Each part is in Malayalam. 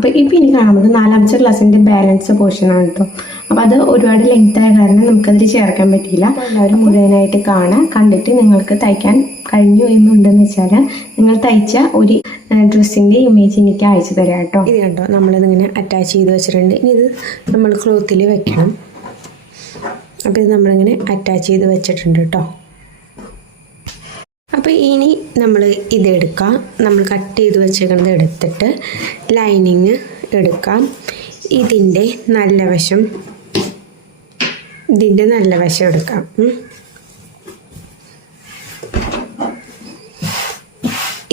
അപ്പോൾ ഈ പിന്നി കാണുന്നത് 4ാമത്തെ ക്ലാസ്സിൻ്റെ ബാലൻസ് പോർഷനാണ് കേട്ടോ. അപ്പോൾ അത് ഒരുപാട് ലെങ്ത് ആയ കാരണം നമുക്കതിൽ ചേർക്കാൻ പറ്റിയില്ല. അപ്പോൾ എല്ലാവരും മുഴുവനായിട്ട് കാണാം. കണ്ടിട്ട് നിങ്ങൾക്ക് തയ്ക്കാൻ കഴിഞ്ഞു എന്നുണ്ടെന്ന് വെച്ചാൽ നിങ്ങൾ തയ്ച്ച ഒരു ഡ്രസ്സിൻ്റെ ഇമേജ് എനിക്ക് അയച്ചു തരാം കേട്ടോ. ഇത് കണ്ടോ, നമ്മളിതിങ്ങനെ അറ്റാച്ച് ചെയ്ത് വെച്ചിട്ടുണ്ട്. ഇനി ഇത് നമ്മൾ ക്ലോത്തിൽ വെക്കണം. അപ്പോൾ ഇത് നമ്മളിങ്ങനെ അറ്റാച്ച് ചെയ്ത് വെച്ചിട്ടുണ്ട് കേട്ടോ. അപ്പോൾ ഇനി നമ്മൾ ഇതെടുക്കാം. നമ്മൾ കട്ട് ചെയ്ത് വെച്ചേക്കുന്നത് എടുത്തിട്ട് ലൈനിങ് എടുക്കാം. ഇതിൻ്റെ നല്ല വശം എടുക്കാം.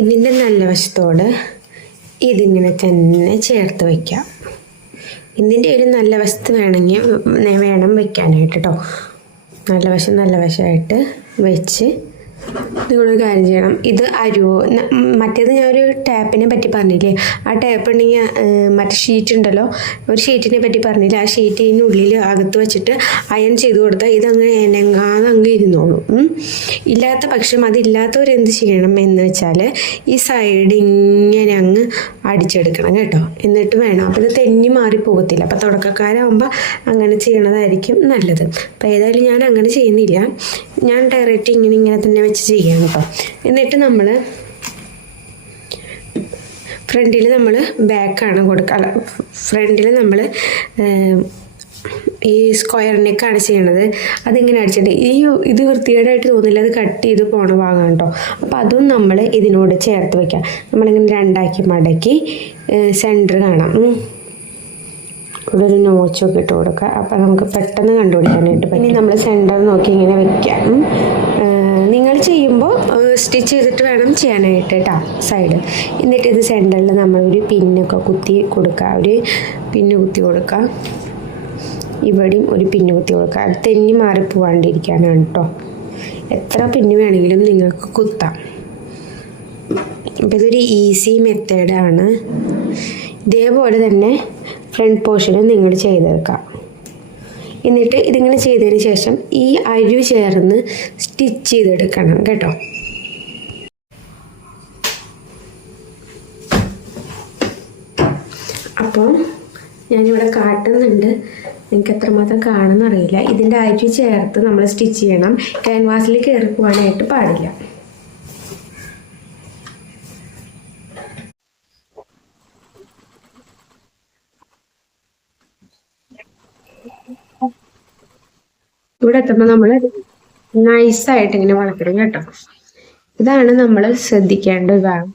ഇതിൻ്റെ നല്ല വശത്തോട് ഇതിങ്ങനെ തന്നെ ചേർത്ത് വയ്ക്കാം. ഇതിൻ്റെ ഒരു നല്ല വശത്ത് വേണം വെക്കാനായിട്ട് കേട്ടോ. നല്ല വശമായിട്ട് വെച്ച് നിങ്ങളൊരു കാര്യം ചെയ്യണം. ഇത് മറ്റേത് ഞാനൊരു ടാപ്പിനെ പറ്റി പറഞ്ഞില്ലേ, ആ ടാപ്പ് ഉണ്ടെങ്കിൽ മറ്റേ ഷീറ്റ് ഉണ്ടല്ലോ, ഒരു ഷീറ്റിനെ പറ്റി പറഞ്ഞില്ലേ, ആ ഷീറ്റിനുള്ളിൽ അകത്ത് വെച്ചിട്ട് അയൺ ചെയ്ത് കൊടുത്താൽ ഇതങ്ങനെ എനങ്ങാതെ അങ്ങ് ഇരുന്നോളും. ഇല്ലാത്ത പക്ഷം അതില്ലാത്തവരെന്ത് ചെയ്യണം എന്ന് വെച്ചാൽ ഈ സൈഡ് ഇങ്ങനെ അങ്ങ് അടിച്ചെടുക്കണം കേട്ടോ. എന്നിട്ട് വേണം. അപ്പോൾ ഇത് തെന്നി മാറിപ്പോകത്തില്ല. അപ്പോൾ തുടക്കക്കാരാകുമ്പോൾ അങ്ങനെ ചെയ്യണതായിരിക്കും നല്ലത്. അപ്പോൾ ഏതായാലും ഞാൻ അങ്ങനെ ചെയ്യുന്നില്ല. ഞാൻ ഡയറക്റ്റ് ഇങ്ങനെ തന്നെ വെച്ച് ചെയ്യാം കേട്ടോ. എന്നിട്ട് നമ്മൾ ഫ്രണ്ടിൽ നമ്മൾ ബാക്കാണ് കൊടുക്കുക. ഫ്രണ്ടിൽ നമ്മൾ ഈ സ്ക്വയർ നെക്കാണ് ചെയ്യണത്. അതിങ്ങനെ അടിച്ചിട്ട് ഇത് വൃത്തികേടായിട്ട് തോന്നില്ല, അത് കട്ട് ചെയ്ത് പോണ ഭാഗമാണ് കേട്ടോ. അപ്പോൾ അതും നമ്മൾ ഇതിനോട് ചേർത്ത് വയ്ക്കാം. നമ്മളിങ്ങനെ രണ്ടാക്കി മടക്കി സെൻറ്റർ കാണാം. ഇവിടെ ഒരു നോച്ചൊക്കെ ഇട്ട് കൊടുക്കുക. അപ്പോൾ നമുക്ക് പെട്ടെന്ന് കണ്ടുപിടിക്കാനായിട്ട് പറ്റും. ഇനി നമ്മൾ സെൻറ്റർ നോക്കി ഇങ്ങനെ വെക്കാം. നിങ്ങൾ ചെയ്യുമ്പോൾ സ്റ്റിച്ച് ചെയ്തിട്ട് വേണം ചെയ്യാനായിട്ട് കേട്ടോ സൈഡ്. എന്നിട്ട് ഇത് സെൻറ്ററിൽ നമ്മളൊരു പിന്നൊക്കെ കുത്തി കൊടുക്കുക. ഒരു പിന്ന് കുത്തി കൊടുക്കുക. ഇവിടെയും ഒരു പിന്ന് കുത്തി കൊടുക്കുക. അത് തെന്നി മാറിപ്പോവാണ്ടിരിക്കാനാണ് കേട്ടോ. എത്ര പിന്ന് വേണമെങ്കിലും നിങ്ങൾക്ക് കുത്താം. അപ്പോൾ ഇതൊരു ഈസി മെത്തേഡാണ്. ഇതേപോലെ തന്നെ ഫ്രണ്ട് പോർഷനും നിങ്ങൾ ചെയ്തെടുക്കാം. എന്നിട്ട് ഇതിങ്ങനെ ചെയ്തതിന് ശേഷം ഈ അരു ചേർന്ന് സ്റ്റിച്ച് ചെയ്തെടുക്കണം കേട്ടോ. അപ്പോൾ ഞാനിവിടെ കാട്ടുന്നുണ്ട്, നിങ്ങൾക്ക് എത്രമാത്രം കാണുമെന്നറിയില്ല. ഇതിൻ്റെ അരു ചേർത്ത് നമ്മൾ സ്റ്റിച്ച് ചെയ്യണം. ക്യാൻവാസിൽ കയറി പോകാനായിട്ട് പാടില്ല. ഇവിടെ എത്തുമ്പോൾ നമ്മൾ നൈസായിട്ട് ഇങ്ങനെ വളർത്തണം കേട്ടോ. ഇതാണ് നമ്മൾ ശ്രദ്ധിക്കേണ്ട ഭാഗം.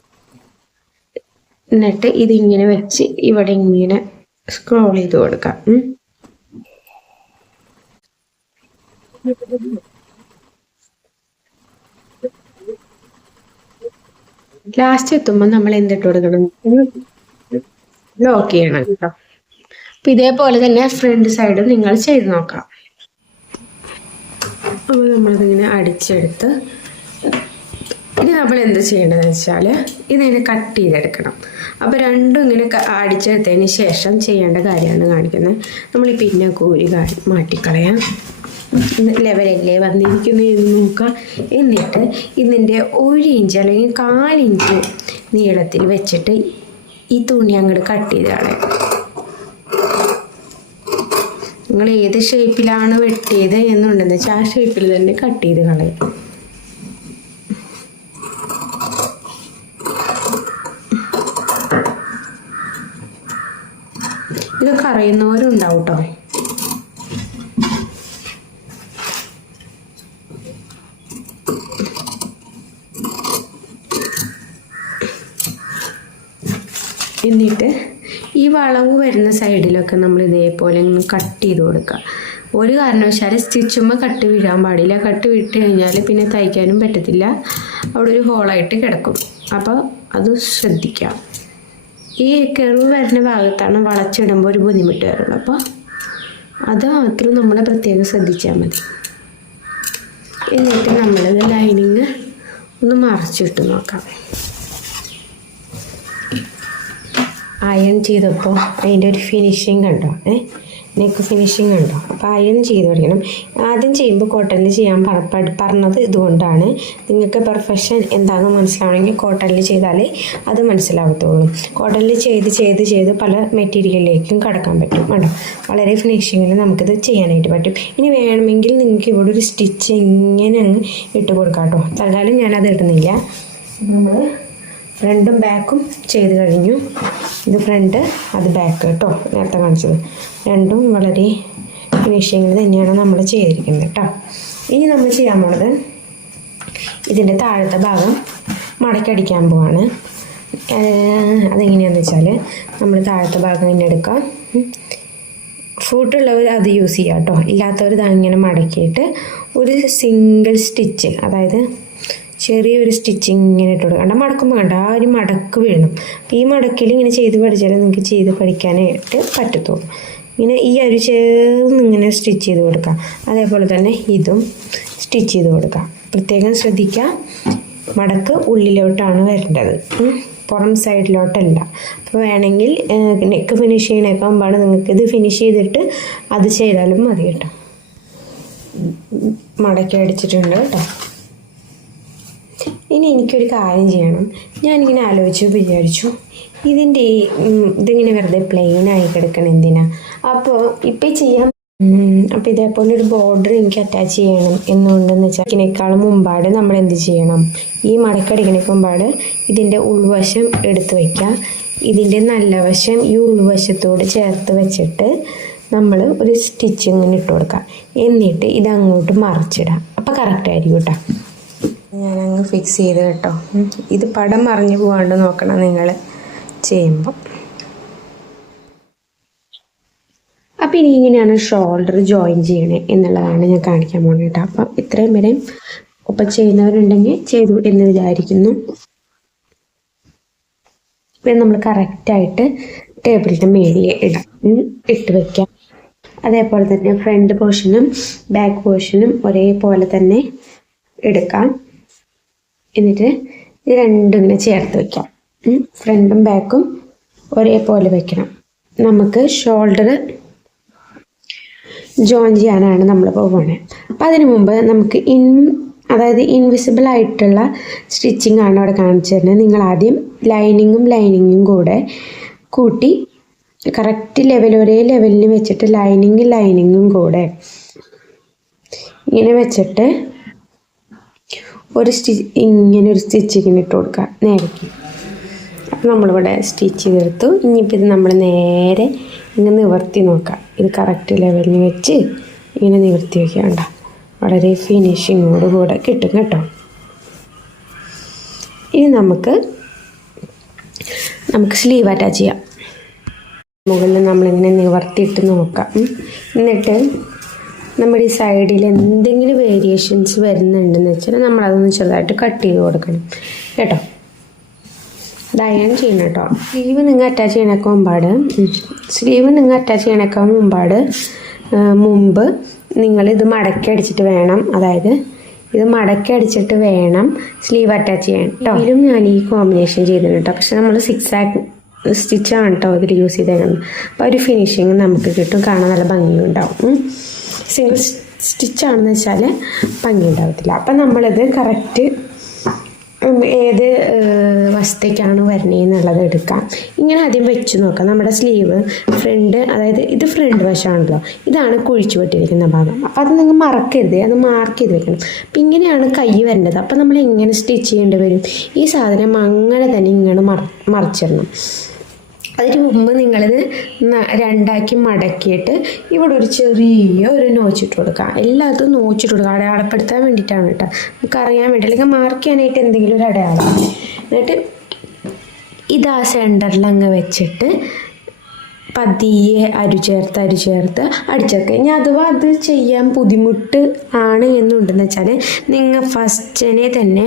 എന്നിട്ട് ഇതിങ്ങനെ വെച്ച് ഇവിടെ ഇങ്ങനെ സ്ക്രോൾ ചെയ്ത് കൊടുക്കാം. ലാസ്റ്റ് എത്തുമ്പോൾ നമ്മൾ എന്തിട്ട് കൊടുക്കണം, ലോക്ക് ചെയ്യണം കേട്ടോ. അപ്പം ഇതേപോലെ തന്നെ ഫ്രണ്ട് സൈഡ് നിങ്ങൾ ചെയ്ത് നോക്കാം. അപ്പോൾ നമ്മളിതിങ്ങനെ അടിച്ചെടുത്ത് ഇനി നമ്മൾ എന്ത് ചെയ്യേണ്ടതെന്ന് വെച്ചാൽ ഇതിങ്ങനെ കട്ട് ചെയ്തെടുക്കണം. അപ്പോൾ രണ്ടും ഇങ്ങനെ അടിച്ചെടുത്തതിന് ശേഷം ചെയ്യേണ്ട കാര്യമാണ് കാണിക്കുന്നത്. നമ്മൾ ഈ പിന്നെ കൂരി മാറ്റിക്കളയാം. ലെവലല്ലേ വന്നിരിക്കുന്നു എന്ന് നോക്കാം. എന്നിട്ട് ഇതിൻ്റെ 1 ഇഞ്ച് അല്ലെങ്കിൽ 1/4 ഇഞ്ച് നീളത്തിൽ വെച്ചിട്ട് ഈ തുണി അങ്ങോട്ട് കട്ട് ചെയ്ത് കളയാം. നിങ്ങൾ ഏത് ഷേപ്പിലാണ് വെട്ടിയത് എന്നുണ്ടെന്ന് വെച്ചാൽ ആ ഷേപ്പിൽ തന്നെ കട്ട് ചെയ്ത് കളയും. ഇതൊക്കെ അറിയുന്നവരുണ്ടാവും കേട്ടോ. എന്നിട്ട് ഈ വളവ് വരുന്ന സൈഡിലൊക്കെ നമ്മൾ ഇതേപോലെ ഒന്ന് കട്ട് ചെയ്ത് കൊടുക്കുക. ഒരു കാരണവശാലും സ്റ്റിച്ചുമ്പോൾ കട്ട് വീഴാൻ പാടില്ല. കട്ട് വിട്ട് കഴിഞ്ഞാൽ പിന്നെ തയ്ക്കാനും പറ്റത്തില്ല, അവിടെ ഒരു ഹോളായിട്ട് കിടക്കും. അപ്പോൾ അത് ശ്രദ്ധിക്കാം. ഈ കെറിവ് വരുന്ന ഭാഗത്താണ് വളച്ചിടുമ്പോൾ ഒരു ബുദ്ധിമുട്ട് വരുള്ളൂ. അപ്പോൾ അത് മാത്രം നമ്മൾ പ്രത്യേകം ശ്രദ്ധിച്ചാൽ മതി. എന്നിട്ട് നമ്മളിത് ലൈനിങ് ഒന്ന് മറച്ചിട്ട് നോക്കാം. അയൺ ചെയ്തപ്പോൾ അതിൻ്റെ ഒരു ഫിനിഷിങ് കണ്ടോ. നെക്ക് ഫിനിഷിങ് ഉണ്ടോ. അപ്പോൾ അയൺ ചെയ്ത് പഠിക്കണം. ആദ്യം ചെയ്യുമ്പോൾ കോട്ടണിൽ ചെയ്യാൻ പറഞ്ഞത് ഇതുകൊണ്ടാണ്. നിങ്ങൾക്ക് പെർഫെക്ഷൻ എന്താണെന്ന് മനസ്സിലാവണമെങ്കിൽ കോട്ടണിൽ ചെയ്താലേ അത് മനസ്സിലാവത്തുള്ളൂ. കോട്ടണിൽ ചെയ്ത് പല മെറ്റീരിയലിലേക്കും കടക്കാൻ പറ്റും കേട്ടോ. വളരെ ഫിനിഷിങ്ങിൽ നമുക്കിത് ചെയ്യാനായിട്ട് പറ്റും. ഇനി വേണമെങ്കിൽ നിങ്ങൾക്ക് ഇവിടെ ഒരു സ്റ്റിച്ച് ഇങ്ങനെ അങ്ങ് ഇട്ട് കൊടുക്കാം കേട്ടോ. തൽക്കാലം ഞാനത് ഇടുന്നില്ല. നമ്മൾ ഫ്രണ്ടും ബാക്കും ചെയ്ത് കഴിഞ്ഞു. ഇത് ഫ്രണ്ട്, അത് ബാക്ക് കേട്ടോ, നേരത്തെ കാണിച്ചത്. രണ്ടും വളരെ ഫിനിഷിങ്ങിൽ തന്നെയാണ് നമ്മൾ ചെയ്തിരിക്കുന്നത് കേട്ടോ. ഇനി നമ്മൾ ചെയ്യാൻ പോണത് ഇതിൻ്റെ താഴത്തെ ഭാഗം മടക്കടിക്കാൻ പോവാണ്. അതെങ്ങനെയാണെന്ന് വെച്ചാൽ നമ്മൾ താഴത്തെ ഭാഗം ഇങ്ങനെ എടുക്കാം. ഫൂട്ടുള്ളവർ അത് യൂസ് ചെയ്യാം കേട്ടോ. ഇല്ലാത്തവർ ഇങ്ങനെ മടക്കിയിട്ട് ഒരു സിംഗിൾ സ്റ്റിച്ച്, അതായത് ചെറിയൊരു സ്റ്റിച്ചിങ് ഇങ്ങനെ ഇട്ട് കൊടുക്കുക. മടക്കുമ്പോൾ കണ്ട ആ ഒരു മടക്ക് വീഴണം. അപ്പോൾ ഈ മടക്കിൽ ഇങ്ങനെ ചെയ്ത് പഠിച്ചാൽ നിങ്ങൾക്ക് ചെയ്ത് പഠിക്കാനായിട്ട് പറ്റത്തുള്ളൂ. ഇങ്ങനെ ഈ അരി ചേർന്ന് ഇങ്ങനെ സ്റ്റിച്ച് ചെയ്ത് കൊടുക്കുക. അതേപോലെ തന്നെ ഇതും സ്റ്റിച്ച് ചെയ്ത് കൊടുക്കുക. പ്രത്യേകം ശ്രദ്ധിക്കുക, മടക്ക് ഉള്ളിലോട്ടാണ് വരേണ്ടത്, പുറം സൈഡിലോട്ടല്ല. അപ്പോൾ വേണമെങ്കിൽ നെക്ക് ഫിനിഷ് ചെയ്യണേക്കാൾ മുമ്പാണ് നിങ്ങൾക്കിത് ഫിനിഷ് ചെയ്തിട്ട് അത് ചെയ്താലും മതി കേട്ടോ. മടക്കി അടിച്ചിട്ടുണ്ട് കേട്ടോ. ഇനി എനിക്കൊരു കാര്യം ചെയ്യണം. ഞാനിങ്ങനെ വിചാരിച്ചു ഇതിങ്ങനെ വെറുതെ പ്ലെയിനായി കിടക്കണം എന്തിനാ. അപ്പോൾ ഇപ്പം ചെയ്യാം. അപ്പോൾ ഇതേപോലെ ഒരു ബോർഡർ എനിക്ക് അറ്റാച്ച് ചെയ്യണം എന്നുണ്ടെന്ന് വെച്ചാൽ ഇതിനേക്കാളും മുമ്പാട് നമ്മൾ എന്ത് ചെയ്യണം, ഈ മടക്കടിക്കണേക്ക് മുമ്പാട് ഇതിൻ്റെ ഉൾവശം എടുത്ത് വയ്ക്കുക. ഇതിൻ്റെ നല്ല വശം ഈ ഉൾവശത്തോട് ചേർത്ത് വെച്ചിട്ട് നമ്മൾ ഒരു സ്റ്റിച്ച് ഇങ്ങനെ ഇട്ട് കൊടുക്കുക. എന്നിട്ട് ഇതങ്ങോട്ട് മറിച്ചിടാം. അപ്പോൾ കറക്റ്റായിരിക്കും കേട്ടോ. ഞാനങ്ങ് ഫിക്സ് ചെയ്ത് കേട്ടോ. ഇത് പടം മറിഞ്ഞു പോകാണ്ട് നോക്കണം നിങ്ങൾ ചെയ്യുമ്പോൾ. അപ്പം ഇനി ഇങ്ങനെയാണ് ഷോൾഡർ ജോയിൻ ചെയ്യണേ എന്നുള്ളതാണ് ഞാൻ കാണിക്കാൻ പോകുന്നത് കേട്ടോ. അപ്പം ഇത്രയും വരെയും ഒപ്പം ചെയ്യുന്നവരുണ്ടെങ്കിൽ ചെയ്തു എന്ന് വിചാരിക്കുന്നു. ഇപ്പം നമ്മൾ കറക്റ്റായിട്ട് ടേബിളിൻ്റെ മേളിൽ ഇട്ട് വയ്ക്കാം. അതേപോലെ തന്നെ ഫ്രണ്ട് പോർഷനും ബാക്ക് പോർഷനും ഒരേപോലെ തന്നെ എടുക്കാം. എന്നിട്ട് ഇത് രണ്ടും ഇങ്ങനെ ചേർത്ത് വയ്ക്കാം. ഫ്രണ്ടും ബാക്കും ഒരേപോലെ വയ്ക്കണം. നമുക്ക് ഷോൾഡർ ജോയിൻ ചെയ്യാനാണ് നമ്മളിപ്പോൾ പോകണേ. അപ്പം അതിന് മുമ്പ് നമുക്ക് അതായത് ഇൻവിസിബിൾ ആയിട്ടുള്ള സ്റ്റിച്ചിങ് ആണ് അവിടെ കാണിച്ചു തരുന്നത്. നിങ്ങൾ ആദ്യം ലൈനിങ്ങും കൂടെ കൂട്ടി കറക്റ്റ് ഒരേ ലെവലിൽ വെച്ചിട്ട് ലൈനിങ്ങും കൂടെ ഇങ്ങനെ വെച്ചിട്ട് ഇങ്ങനെ ഒരു സ്റ്റിച്ച് ഇങ്ങനെ ഇട്ട് കൊടുക്കുക നേരേക്ക്. അപ്പം നമ്മളിവിടെ സ്റ്റിച്ച് ചെയ്തെടുത്തു. ഇനിയിപ്പോൾ ഇത് നമ്മൾ നേരെ ഇങ്ങനെ നിവർത്തി നോക്കാം. ഇത് കറക്റ്റ് ലെവലിൽ വെച്ച് ഇങ്ങനെ നിവർത്തി വയ്ക്കേണ്ട, വളരെ ഫിനിഷിങ്ങോട് കൂടെ കിട്ടും കേട്ടോ. ഇനി നമുക്ക് സ്ലീവ് അറ്റാച്ച് ചെയ്യാം. മുകളിൽ നമ്മളിങ്ങനെ നിവർത്തിയിട്ട് നോക്കാം. എന്നിട്ട് നമ്മുടെ ഈ സൈഡിൽ എന്തെങ്കിലും വേരിയേഷൻസ് വരുന്നുണ്ടെന്ന് വെച്ചാൽ നമ്മളതൊന്ന് ചെറുതായിട്ട് കട്ട് ചെയ്ത് കൊടുക്കണം കേട്ടോ. അത് അയൺ ചെയ്യണം കേട്ടോ. സ്ലീവ് നിങ്ങൾ അറ്റാച്ച് ചെയ്യണേക്കാൾ മുമ്പ് നിങ്ങളിത് മടക്കി അടിച്ചിട്ട് വേണം, അതായത് ഇത് മടക്കി അടിച്ചിട്ട് വേണം സ്ലീവ് അറ്റാച്ച് ചെയ്യാൻ കേട്ടോ. ഇതിലും ഞാൻ ഈ കോമ്പിനേഷൻ ചെയ്തിട്ടുണ്ട് കേട്ടോ. പക്ഷെ നമ്മൾ 6 സ്റ്റിച്ചാണ് കേട്ടോ ഇതിൽ യൂസ് ചെയ്തേക്കുന്നത്. അപ്പോൾ ഒരു ഫിനിഷിങ് നമുക്ക് കിട്ടും, കാണാൻ നല്ല ഭംഗിയുണ്ടാവും. സിംഗിൾ സ്റ്റിച്ചാണെന്ന് വെച്ചാൽ ഭംഗി ഉണ്ടാവത്തില്ല. അപ്പം നമ്മളിത് കറക്റ്റ് ഏത് വശത്തേക്കാണ് വരണേന്നുള്ളത് എടുക്കാം. ഇങ്ങനെ ആദ്യം വെച്ച് നോക്കാം. നമ്മുടെ സ്ലീവ് അതായത് ഇത് ഫ്രണ്ട് വശമാണല്ലോ, ഇതാണ് കുഴിച്ചു വെട്ടിയിരിക്കുന്ന ഭാഗം. അപ്പോൾ അത് നിങ്ങൾ മറക്കരുത്, അത് മാർക്ക് ചെയ്ത് വെക്കണം. അപ്പം ഇങ്ങനെയാണ് കൈ വരേണ്ടത്. അപ്പം നമ്മൾ എങ്ങനെ സ്റ്റിച്ച് ചെയ്യേണ്ടി വരും, ഈ സാധനം അങ്ങനെ തന്നെ ഇങ്ങനെ മറിച്ചിടണം. അതിന് മുമ്പ് നിങ്ങളിത് രണ്ടാക്കി മടക്കിയിട്ട് ഇവിടെ ഒരു ചെറിയ നോച്ചിട്ട് കൊടുക്കുക. എല്ലാത്തും നോച്ചിട്ട് കൊടുക്കുക, അടയാളപ്പെടുത്താൻ വേണ്ടിയിട്ടാണ് കേട്ടോ. നമുക്ക് അറിയാൻ വേണ്ടി, അല്ലെങ്കിൽ മാർക്ക് ചെയ്യാനായിട്ട് എന്തെങ്കിലും ഒരു അടയാളം. എന്നിട്ട് ഇതാ സെൻറ്ററിൽ അങ്ങ് വെച്ചിട്ട് പതിയെ അരി ചേർത്ത് അടിച്ചേർക്കുക. ഇനി അഥവാ അത് ചെയ്യാൻ ബുദ്ധിമുട്ട് ആണ് എന്നുണ്ടെന്ന് വെച്ചാൽ നിങ്ങൾ ഫസ്റ്റിനെ തന്നെ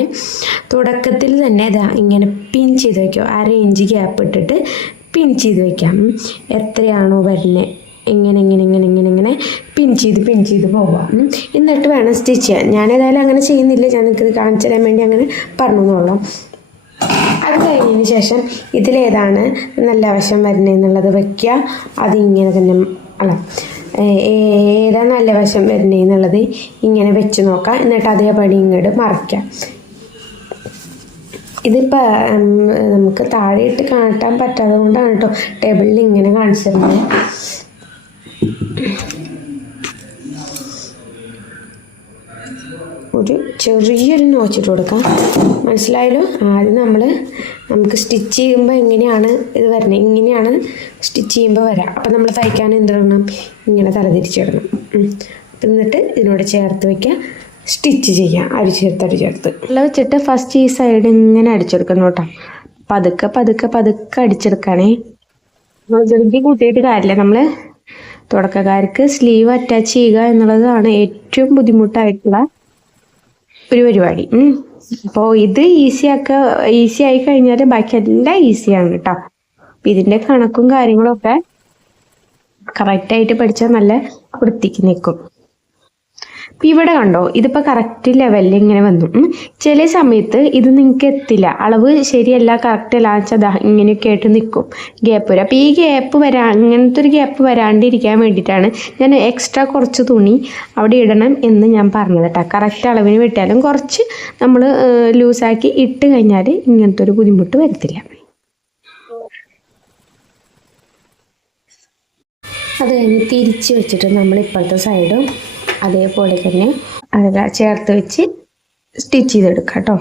തുടക്കത്തിൽ തന്നെ ഇതാ ഇങ്ങനെ പിൻ ചെയ്ത് വയ്ക്കുക. 1/2 ഇഞ്ച് ഗ്യാപ്പ് ഇട്ടിട്ട് പിൻ ചെയ്ത് വയ്ക്കാം. എത്രയാണോ വരുന്നത് ഇങ്ങനെ പിൻ ചെയ്ത് പോവാം. എന്നിട്ട് വേണം സ്റ്റിച്ച് ചെയ്യാൻ. ഞാനേതായാലും അങ്ങനെ ചെയ്യുന്നില്ല, ഞാൻ നിങ്ങൾക്ക് കാണിച്ചു തരാൻ വേണ്ടി അങ്ങനെ പറഞ്ഞോളാം. അത് കഴിഞ്ഞതിന് ശേഷം ഇതിലേതാണ് നല്ല വശം വരുന്നതെന്നുള്ളത് വയ്ക്കുക. അതിങ്ങനെ തന്നെ ഏതാ നല്ല വശം വരുന്നതെന്നുള്ളത് ഇങ്ങനെ വെച്ച് നോക്കാം. എന്നിട്ട് അതേപടി ഇങ്ങോട്ട് മറിക്കാം. ഇതിപ്പോൾ നമുക്ക് താഴെ ഇട്ട് കാട്ടാൻ പറ്റാതെ കൊണ്ടാണ് കേട്ടോ ടേബിളിൽ ഇങ്ങനെ കാണിച്ചിരുന്നത്. ഒരു ചെറിയൊരു നോച്ചിട്ട് കൊടുക്കാം. മനസ്സിലായല്ലോ? ആദ്യം നമുക്ക് സ്റ്റിച്ച് ചെയ്യുമ്പോൾ എങ്ങനെയാണ് ഇത് വരുന്നത്, ഇങ്ങനെയാണ് സ്റ്റിച്ച് ചെയ്യുമ്പോൾ വരാം. അപ്പം നമ്മൾ തയ്ക്കാൻ എന്ത് വേണം, ഇങ്ങനെ തലതിരിച്ചിടണം. എന്നിട്ട് ഇതിനോട് ചേർത്ത് വയ്ക്കുക, സ്റ്റിച്ച് ചെയ്യാം. അടിച്ചെടുത്ത് ഉള്ള വെച്ചിട്ട് ഫസ്റ്റ് ഈ സൈഡ് ഇങ്ങനെ അടിച്ചെടുക്കണം കേട്ടോ. പതുക്കെ പതുക്കെ പതുക്കെ അടിച്ചെടുക്കണേ. ജൽദി കൂട്ടിയിട്ട് കാര്യമില്ല. നമ്മൾ തുടക്കക്കാർക്ക് സ്ലീവ് അറ്റാച്ച് ചെയ്യുക എന്നുള്ളതാണ് ഏറ്റവും ബുദ്ധിമുട്ടായിട്ടുള്ള ഒരു പരിപാടി. അപ്പോൾ ഇത് ഈസി ആയി കഴിഞ്ഞാൽ ബാക്കി എല്ലാം ഈസിയാണ് കേട്ടോ. അപ്പം ഇതിൻ്റെ കണക്കും കാര്യങ്ങളൊക്കെ കറക്റ്റായിട്ട് പഠിച്ചാൽ നല്ല വൃത്തിക്ക് നിൽക്കും. അപ്പം ഇവിടെ കണ്ടോ, ഇതിപ്പോൾ കറക്റ്റ് ലെവലിൽ ഇങ്ങനെ വന്നു. ചില സമയത്ത് ഇത് നിങ്ങൾക്ക് എത്തില്ല, അളവ് ശരിയല്ല, കറക്റ്റ് അല്ല വെച്ചാൽ ഇങ്ങനെയൊക്കെ ആയിട്ട് നിൽക്കും, ഗ്യാപ്പ് വരും. അപ്പോൾ ഈ ഗ്യാപ്പ് ഇങ്ങനത്തെ ഒരു ഗ്യാപ്പ് വരാണ്ടിരിക്കാൻ വേണ്ടിയിട്ടാണ് ഞാൻ എക്സ്ട്രാ കുറച്ച് തുണി അവിടെ ഇടണം എന്ന് ഞാൻ പറഞ്ഞത് കേട്ടോ. കറക്റ്റ് അളവിന് വെട്ടിയാലും കുറച്ച് നമ്മൾ ലൂസാക്കി ഇട്ട് കഴിഞ്ഞാൽ ഇങ്ങനത്തെ ഒരു ബുദ്ധിമുട്ട് വരത്തില്ല. അത് കഴിഞ്ഞ് തിരിച്ച് വെച്ചിട്ട് നമ്മൾ ഇപ്പോഴത്തെ സൈഡും അതേപോലെ തന്നെ അതെല്ലാം ചേർത്ത് വെച്ച് സ്റ്റിച്ച് ചെയ്തെടുക്കാം കേട്ടോ.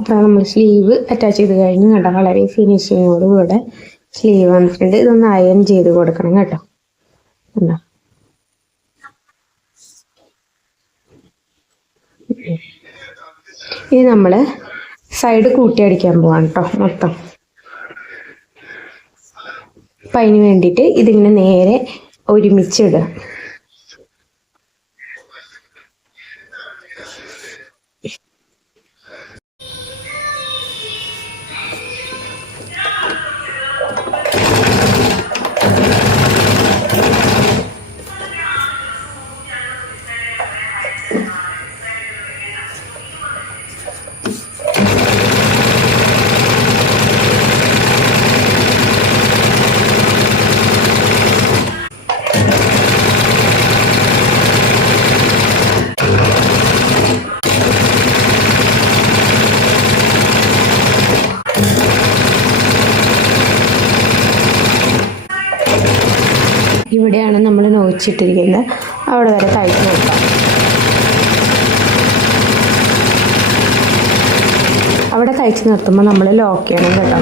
അപ്പോൾ നമ്മൾ സ്ലീവ് അറ്റാച്ച് ചെയ്ത് കഴിഞ്ഞ് കേട്ടോ. വളരെ ഫിനിഷിങ്ങോട് കൂടെ സ്ലീവ് വന്നിട്ടുണ്ട്. ഇതൊന്ന് അയൺ ചെയ്ത് കൊടുക്കണം കേട്ടോ. എന്താ ഇനി നമ്മൾ സൈഡ് കൂട്ടി അടിക്കാൻ പോവാണ് കേട്ടോ മൊത്തം. അപ്പം അതിന് വേണ്ടിയിട്ട് ഇതിങ്ങനെ നേരെ ഒരുമിച്ചിടുക. ഇവിടെയാണ് നമ്മൾ നോച്ചിട്ടിരിക്കുന്നത്, അവിടെ വരെ തയ്ച്ച് നോക്കാം. അവിടെ തയ്ച്ച് നിർത്തുമ്പോൾ നമ്മൾ ലോക്ക് ചെയ്യണം കേട്ടോ.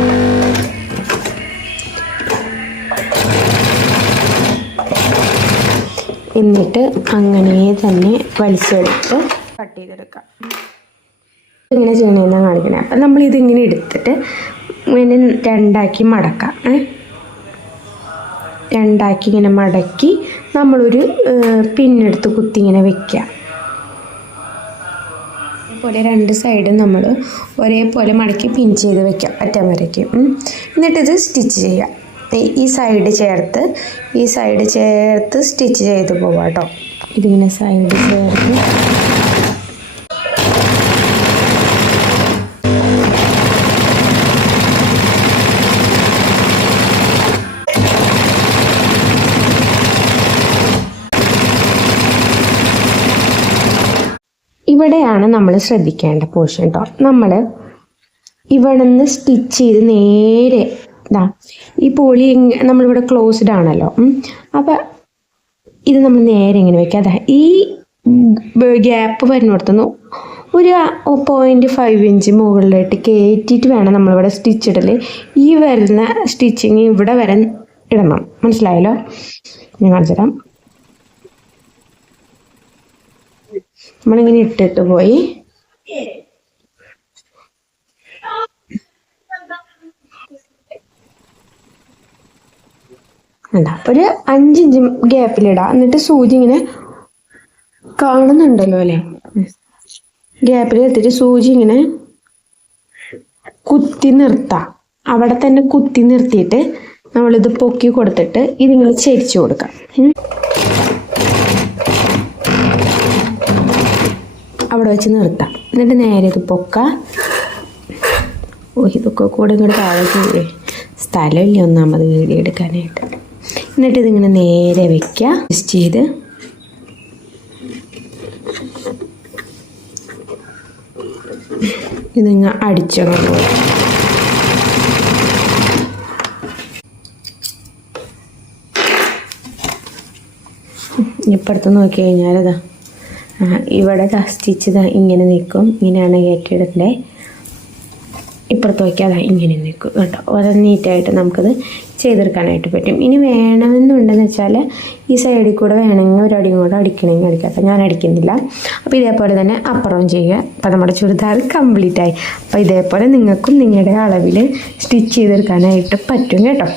എന്നിട്ട് അങ്ങനെ തന്നെ വലിച്ചെടുത്ത് കട്ട് ചെയ്തെടുക്കാം. ഇങ്ങനെ ചെയ്യണമെന്നാണ് കാണിക്കണേ. അപ്പം നമ്മളിതിങ്ങനെ എടുത്തിട്ട് ഇങ്ങനെ രണ്ടാക്കി മടക്കാം. രണ്ടാക്കി ഇങ്ങനെ മടക്കി നമ്മളൊരു പിന്നെടുത്ത് കുത്തി ഇങ്ങനെ വെക്കുക. അതുപോലെ രണ്ട് സൈഡും നമ്മൾ ഒരേപോലെ മടക്കി പിൻ ചെയ്ത് വെക്കാം അറ്റം വരയ്ക്ക്. എന്നിട്ടിത് സ്റ്റിച്ച് ചെയ്യാം. ഈ സൈഡ് ചേർത്ത് സ്റ്റിച്ച് ചെയ്ത് പോവാം കേട്ടോ. ഇതിങ്ങനെ സൈഡ് ചേർത്ത് ഇവിടെയാണ് നമ്മൾ ശ്രദ്ധിക്കേണ്ട പോർഷൻ കേട്ടോ. നമ്മൾ ഇവിടെ നിന്ന് സ്റ്റിച്ച് ചെയ്ത് നേരെ ഈ പോളി നമ്മളിവിടെ ക്ലോസ്ഡ് ആണല്ലോ. അപ്പം ഇത് നമ്മൾ നേരെ ഇങ്ങനെ വെക്കാം. അതാ ഈ ഗ്യാപ്പ് വരുന്നിടത്തുനിന്ന് ഒരു 0.5 ഇഞ്ച് മുകളിലായിട്ട് കയറ്റിയിട്ട് വേണം നമ്മളിവിടെ സ്റ്റിച്ച് ഇടൽ. ഈ വരുന്ന സ്റ്റിച്ചിങ് ഇവിടെ വരെ ഇടണം. മനസ്സിലായല്ലോ? ഞാൻ കാണിച്ചു തരാം. നമ്മളിങ്ങനെ ഇട്ടിട്ട് പോയി വേണ്ട, ഒരു 5 ഇഞ്ച് ഗ്യാപ്പിലിടാം. എന്നിട്ട് സൂചി ഇങ്ങനെ കാണുന്നുണ്ടല്ലോ അല്ലേ, ഗ്യാപ്പിൽ എടുത്തിട്ട് സൂചി ഇങ്ങനെ കുത്തി നിർത്താം. അവിടെ തന്നെ കുത്തി നിർത്തിയിട്ട് നമ്മളിത് പൊക്കി കൊടുത്തിട്ട് ഇതിങ്ങനെ ചെരിച്ചു കൊടുക്കാം. അവിടെ വെച്ച് നിർത്താം. എന്നിട്ട് നേരെ ഇത് പൊക്കാം. ഇതൊക്കെ കൂടെ ഇങ്ങോട്ട് താഴേക്ക് സ്ഥലമില്ല ഒന്നാമത് വീഡിയോ എടുക്കാനായിട്ട്. എന്നിട്ട് ഇതിങ്ങനെ നേരെ വെക്കുക. ജസ്റ്റ് ചെയ്ത് ഇതിങ്ങനെ അടിച്ചങ്ങോട്ട് പോകും. ഇപ്പുറത്ത് നോക്കി കഴിഞ്ഞാൽ ഇതാ ഇവിടെ സ്റ്റിച്ച് ഇങ്ങനെ നിൽക്കും. ഇങ്ങനെയാണ് കയറ്റിയിടേണ്ടത്. ഇപ്പുറത്ത് നോക്കിയാൽ ഇങ്ങനെ നിൽക്കും കേട്ടോ. വളരെ നീറ്റായിട്ട് നമുക്കത് ചെയ്തെടുക്കാനായിട്ട് പറ്റും. ഇനി വേണമെന്നുണ്ടെന്ന് വെച്ചാൽ ഈ സൈഡിൽ കൂടെ വേണമെങ്കിൽ ഒരു അടിയും കൂടെ അടിക്കണമെങ്കിൽ അടിക്കാം. അപ്പം ഞാൻ അടിക്കുന്നില്ല. അപ്പോൾ ഇതേപോലെ തന്നെ അപ്പുറവും ചെയ്യുക. അപ്പോൾ നമ്മുടെ ചുരിദാർ കംപ്ലീറ്റ് ആയി. അപ്പോൾ ഇതേപോലെ നിങ്ങൾക്കും നിങ്ങളുടെ അളവിൽ സ്റ്റിച്ച് ചെയ്തെടുക്കാനായിട്ട് പറ്റും കേട്ടോ.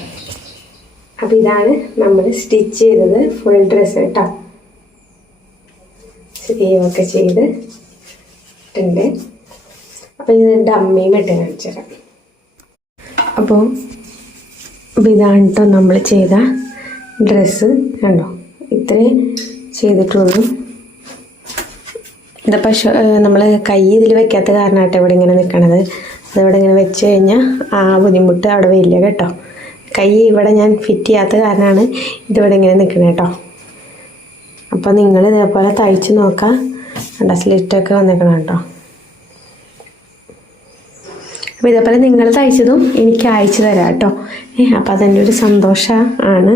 അപ്പോൾ ഇതാണ് നമ്മൾ സ്റ്റിച്ച് ചെയ്തത് ഫുൾ ഡ്രസ്സ് കേട്ടോ. സ്ലീവൊക്കെ ചെയ്തിട്ടുണ്ട്. അപ്പോൾ ഇത് ഡമ്മിയും ഇട്ട് കാണിച്ചു തരാം. അപ്പോൾ ഇതാണ് കേട്ടോ നമ്മൾ ചെയ്ത ഡ്രസ്സ്. കണ്ടോ, ഇത്രയും ചെയ്തിട്ടുള്ളൂ. ഇതപ്പോൾ നമ്മൾ കൈ ഇതിൽ വെക്കാത്ത കാരണമായിട്ട് ഇവിടെ ഇങ്ങനെ നിൽക്കണത്. അതിവിടെ ഇങ്ങനെ വെച്ച് കഴിഞ്ഞാൽ ആ ബുദ്ധിമുട്ട് അവിടെ വരില്ല കേട്ടോ. കൈ ഇവിടെ ഞാൻ ഫിറ്റ് ചെയ്യാത്ത കാരണമാണ് ഇതിവിടെ ഇങ്ങനെ നിൽക്കുന്നത് കേട്ടോ. അപ്പോൾ നിങ്ങൾ ഇതേപോലെ തയ്ച്ച് നോക്കാം. കണ്ടോ, സ്ലിറ്റൊക്കെ വന്നിരിക്കണം കേട്ടോ. അപ്പോൾ ഇതേപോലെ നിങ്ങൾ തയ്ച്ചതും എനിക്ക് അയച്ചു തരാം കേട്ടോ. അപ്പോൾ അതെൻ്റെ ഒരു സന്തോഷമാണ്.